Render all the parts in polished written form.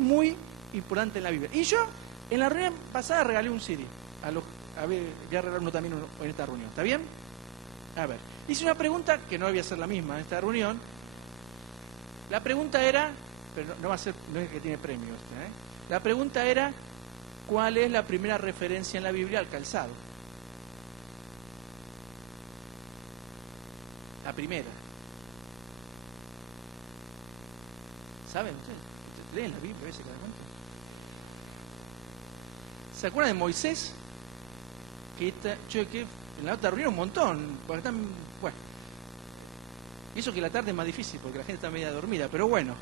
muy importante en la Biblia. Y yo, en la reunión pasada, regalé un CD. A ver, voy a regalar uno también en esta reunión. ¿Está bien? A ver, hice una pregunta que no voy a ser la misma en esta reunión. La pregunta era, pero no va a ser, no es que tiene premio esta, ¿eh? La pregunta era, ¿cuál es la primera referencia en la Biblia al calzado? La primera. ¿Saben ustedes? ¿Leen la Biblia a veces claramente? ¿Se acuerdan de Moisés? Que en la otra reunión un montón. Bueno, y eso que la tarde es más difícil porque la gente está media dormida, pero bueno.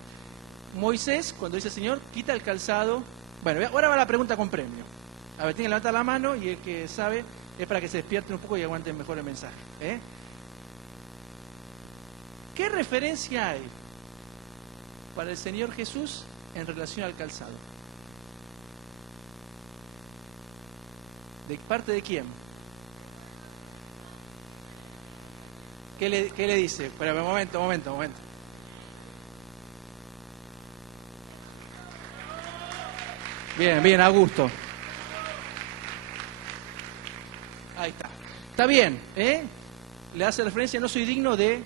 Moisés, cuando dice Señor, quita el calzado. Bueno, ahora va la pregunta con premio. A ver, tiene que levantar la mano y el que sabe es para que se despierten un poco y aguanten mejor el mensaje. ¿Qué referencia hay para el Señor Jesús en relación al calzado? ¿De parte de quién? ¿Qué le dice? Espera, un momento. Bien, a gusto. Ahí está. Está bien, Le hace referencia, no soy digno de...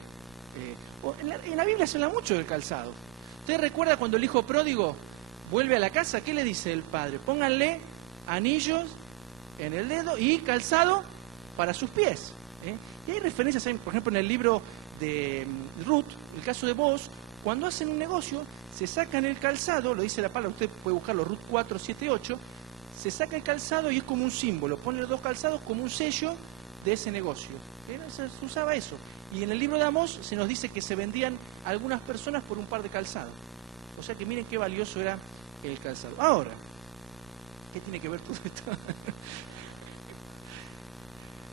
en la Biblia se habla mucho del calzado. ¿Usted recuerda cuando el hijo pródigo vuelve a la casa? ¿Qué le dice el padre? Pónganle anillos en el dedo y calzado para sus pies. Y hay referencias, por ejemplo, en el libro de Ruth, el caso de Boaz, cuando hacen un negocio, se sacan el calzado, lo dice la palabra, usted puede buscarlo, Ruth 4, 7, 8, se saca el calzado y es como un símbolo, pone los dos calzados como un sello de ese negocio. Se usaba eso. Y en el libro de Amós se nos dice que se vendían algunas personas por un par de calzados. O sea que miren qué valioso era el calzado. Ahora, ¿qué tiene que ver todo esto?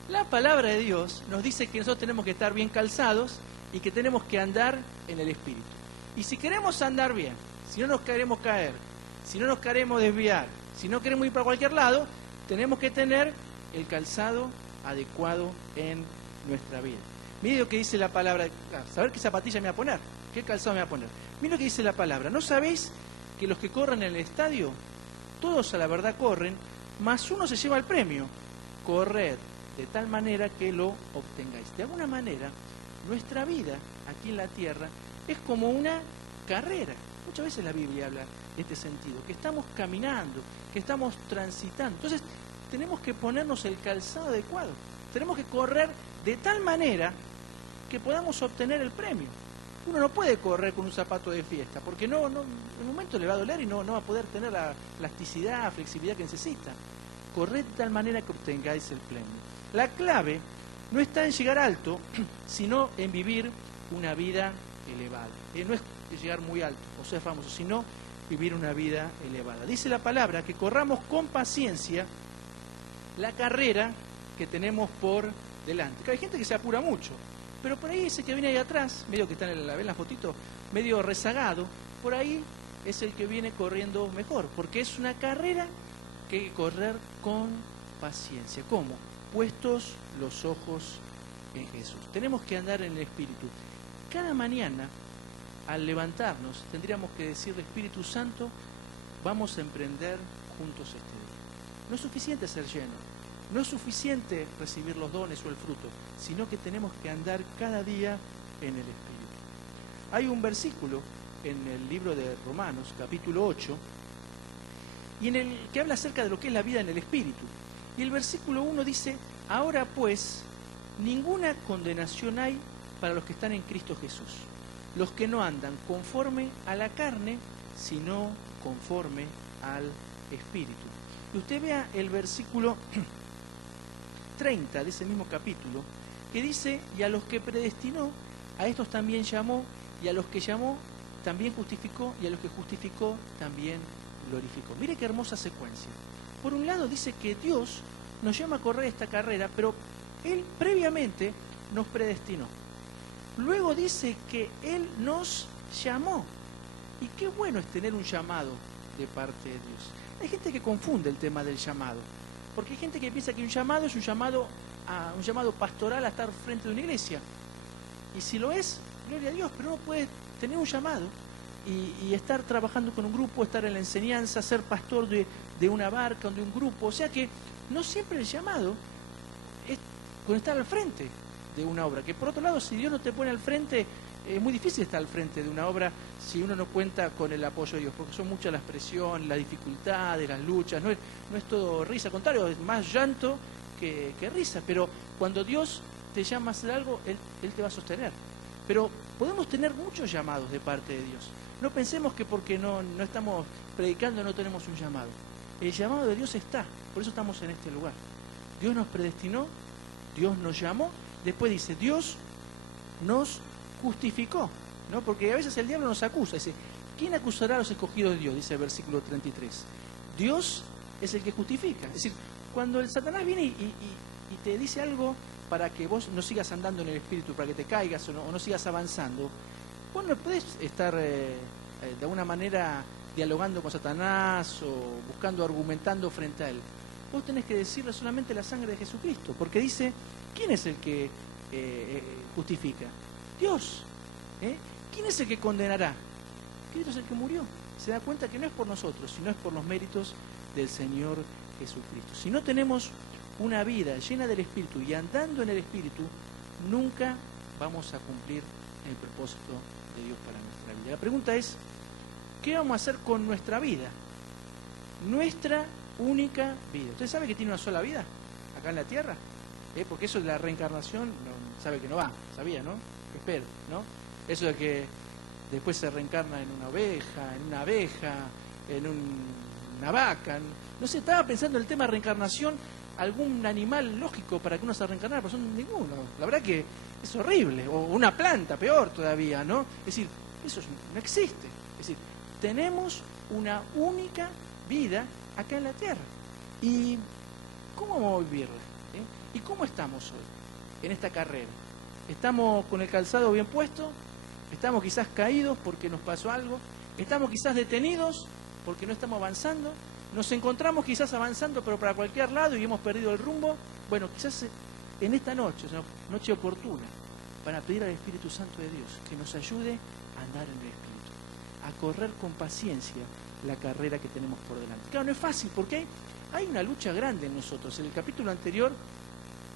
La palabra de Dios nos dice que nosotros tenemos que estar bien calzados y que tenemos que andar en el Espíritu. Y si queremos andar bien, si no nos queremos caer, si no nos queremos desviar, si no queremos ir para cualquier lado, tenemos que tener el calzado adecuado en nuestra vida. Mire lo que dice la palabra, saber qué zapatilla me voy a poner, qué calzado me voy a poner. Mire lo que dice la palabra, ¿no sabéis que los que corren en el estadio, todos a la verdad corren, mas uno se lleva el premio? Corred de tal manera que lo obtengáis. De alguna manera, nuestra vida aquí en la tierra es como una carrera. Muchas veces la Biblia habla de este sentido, que estamos caminando, que estamos transitando. Entonces, tenemos que ponernos el calzado adecuado. Tenemos que correr de tal manera que podamos obtener el premio. Uno no puede correr con un zapato de fiesta, porque en un momento le va a doler y no va a poder tener la elasticidad, flexibilidad que necesita. Corred de tal manera que obtengáis el premio. La clave no está en llegar alto, sino en vivir una vida elevada. No es llegar muy alto o ser famoso, sino vivir una vida elevada. Dice la palabra que corramos con paciencia la carrera que tenemos por delante. Que hay gente que se apura mucho, pero por ahí ese que viene ahí atrás, medio que está en la fotito, medio rezagado, por ahí es el que viene corriendo mejor, porque es una carrera que hay que correr con paciencia. ¿Cómo? Puestos los ojos en Jesús. Tenemos que andar en el Espíritu. Cada mañana, al levantarnos, tendríamos que decirle, Espíritu Santo, vamos a emprender juntos este día. No es suficiente ser lleno, no es suficiente recibir los dones o el fruto, sino que tenemos que andar cada día en el Espíritu. Hay un versículo en el libro de Romanos, capítulo 8, y en el que habla acerca de lo que es la vida en el Espíritu. Y el versículo 1 dice, ahora pues, ninguna condenación hay para los que están en Cristo Jesús, los que no andan conforme a la carne, sino conforme al Espíritu. Y usted vea el versículo 30 de ese mismo capítulo, que dice, y a los que predestinó, a estos también llamó, y a los que llamó, también justificó, y a los que justificó, también glorificó. Mire qué hermosa secuencia. Por un lado dice que Dios nos llama a correr esta carrera, pero Él previamente nos predestinó. Luego dice que Él nos llamó. Y qué bueno es tener un llamado de parte de Dios. Hay gente que confunde el tema del llamado, porque hay gente que piensa que un llamado es un llamado pastoral a estar frente de una iglesia. Y si lo es, gloria a Dios, pero uno puede tener un llamado y estar trabajando con un grupo, estar en la enseñanza, ser pastor de una barca o de un grupo. O sea que no siempre el llamado es con estar al frente de una obra. Que por otro lado, si Dios no te pone al frente, es muy difícil estar al frente de una obra si uno no cuenta con el apoyo de Dios, porque son muchas las presiones, las dificultades, las luchas, no es todo risa, al contrario, es más llanto que risa, pero cuando Dios te llama a hacer algo, Él te va a sostener. Pero podemos tener muchos llamados de parte de Dios. No pensemos que porque no estamos predicando no tenemos un llamado. El llamado de Dios está, por eso estamos en este lugar. Dios nos predestinó, Dios nos llamó, después dice, Dios nos justificó, ¿no? Porque a veces el diablo nos acusa, dice, ¿quién acusará a los escogidos de Dios? Dice el versículo 33. Dios es el que justifica. Es decir, cuando el Satanás viene y te dice algo para que vos no sigas andando en el Espíritu, para que te caigas o no sigas avanzando, vos no podés estar de alguna manera dialogando con Satanás o buscando, argumentando frente a él. Vos tenés que decirle solamente la sangre de Jesucristo, porque dice, ¿quién es el que justifica? Dios. ¿Quién es el que condenará? Cristo es el que murió. Se da cuenta que no es por nosotros, sino es por los méritos del Señor Jesucristo. Si no tenemos una vida llena del Espíritu y andando en el Espíritu, nunca vamos a cumplir el propósito de Dios para nuestra vida. La pregunta es, ¿qué vamos a hacer con nuestra vida? Nuestra única vida. ¿Usted sabe que tiene una sola vida acá en la tierra? Porque eso de la reencarnación, sabe que no va, sabía, ¿no? Espero, ¿no? Eso de que después se reencarna en una oveja, en una abeja, en una vaca. No sé, estaba pensando en el tema de reencarnación, algún animal lógico para que uno se reencarnara, pero son ninguno. La verdad que es horrible. O una planta, peor todavía, ¿no? Es decir, eso no existe. Es decir, tenemos una única vida acá en la tierra. ¿Y cómo vamos a vivirla? ¿Y cómo estamos hoy en esta carrera? ¿Estamos con el calzado bien puesto? ¿Estamos quizás caídos porque nos pasó algo? ¿Estamos quizás detenidos porque no estamos avanzando? ¿Nos encontramos quizás avanzando pero para cualquier lado y hemos perdido el rumbo? Bueno, quizás en esta noche, es una noche oportuna, para pedir al Espíritu Santo de Dios que nos ayude a andar en el Espíritu, a correr con paciencia la carrera que tenemos por delante. Claro, no es fácil porque hay una lucha grande en nosotros. En el capítulo anterior,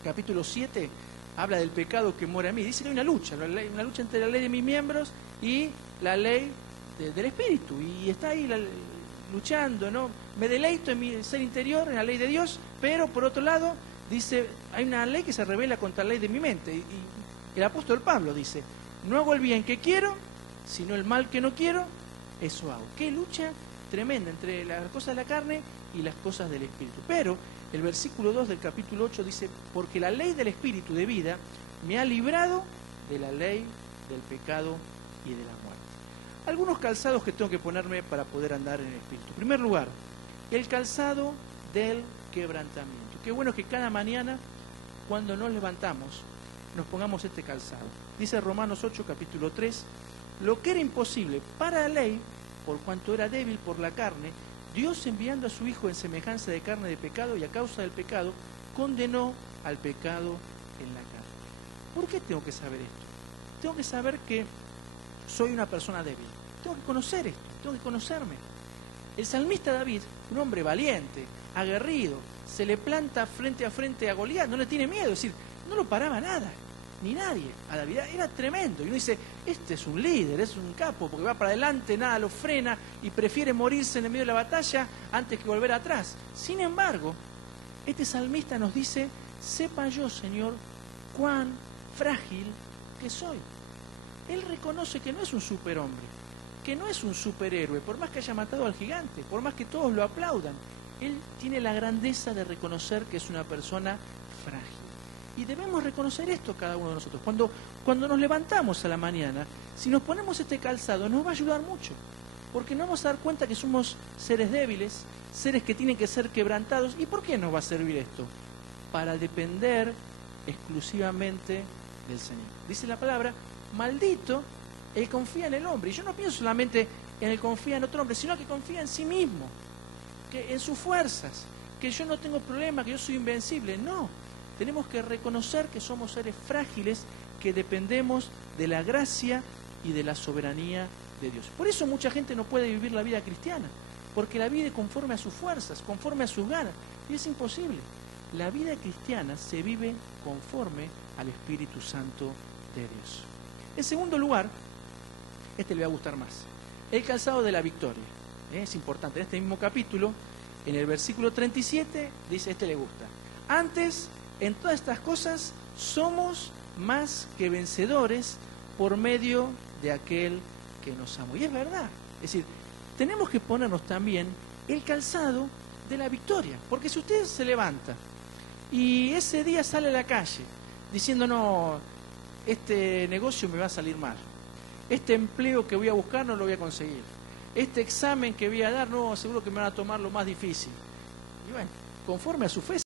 capítulo 7, habla del pecado que mora en mí. Dice que hay una lucha entre la ley de mis miembros y la ley del Espíritu. Y está ahí luchando, ¿no? Me deleito en mi ser interior, en la ley de Dios, pero por otro lado, dice, hay una ley que se revela contra la ley de mi mente. Y el apóstol Pablo dice, no hago el bien que quiero, sino el mal que no quiero, eso hago. Qué lucha tremenda entre las cosas de la carne y las cosas del Espíritu. Pero el versículo 2 del capítulo 8 dice, porque la ley del Espíritu de vida me ha librado de la ley del pecado y de la muerte. Algunos calzados que tengo que ponerme para poder andar en el Espíritu. En primer lugar, el calzado del quebrantamiento. Qué bueno que cada mañana, cuando nos levantamos, nos pongamos este calzado. Dice Romanos 8, capítulo 3, lo que era imposible para la ley, por cuanto era débil por la carne, Dios enviando a su Hijo en semejanza de carne de pecado y a causa del pecado, condenó al pecado en la carne. ¿Por qué tengo que saber esto? Tengo que saber que soy una persona débil. Tengo que conocer esto, tengo que conocerme. El salmista David, un hombre valiente, aguerrido, se le planta frente a Goliat, no le tiene miedo, es decir, no lo paraba nada, ni nadie. A David era tremendo. Y uno dice, este es un líder, es un capo, porque va para adelante, nada lo frena y prefiere morirse en el medio de la batalla antes que volver atrás. Sin embargo, este salmista nos dice, sepa yo, Señor, cuán frágil que soy. Él reconoce que no es un superhombre, que no es un superhéroe, por más que haya matado al gigante, por más que todos lo aplaudan. Él tiene la grandeza de reconocer que es una persona frágil. Y debemos reconocer esto cada uno de nosotros. Cuando nos levantamos a la mañana, si nos ponemos este calzado, nos va a ayudar mucho. Porque nos vamos a dar cuenta que somos seres débiles, seres que tienen que ser quebrantados. ¿Y por qué nos va a servir esto? Para depender exclusivamente del Señor. Dice la palabra, maldito el confía en el hombre. Y yo no pienso solamente en el confía en otro hombre, sino que confía en sí mismo, que en sus fuerzas, que yo no tengo problema, que yo soy invencible. No, tenemos que reconocer que somos seres frágiles, que dependemos de la gracia y de la soberanía de Dios. Por eso mucha gente no puede vivir la vida cristiana, porque la vive conforme a sus fuerzas, conforme a sus ganas, y es imposible. La vida cristiana se vive conforme al Espíritu Santo de Dios. En segundo lugar, este le va a gustar más, el calzado de la victoria. Es importante, en este mismo capítulo, en el versículo 37, dice, este le gusta. Antes, en todas estas cosas, somos más que vencedores por medio de aquel que nos amó. Y es verdad, es decir, tenemos que ponernos también el calzado de la victoria, porque si usted se levanta y ese día sale a la calle diciendo, no, este negocio me va a salir mal, este empleo que voy a buscar no lo voy a conseguir, este examen que voy a dar, no, seguro que me van a tomar lo más difícil. Y bueno, conforme a su fe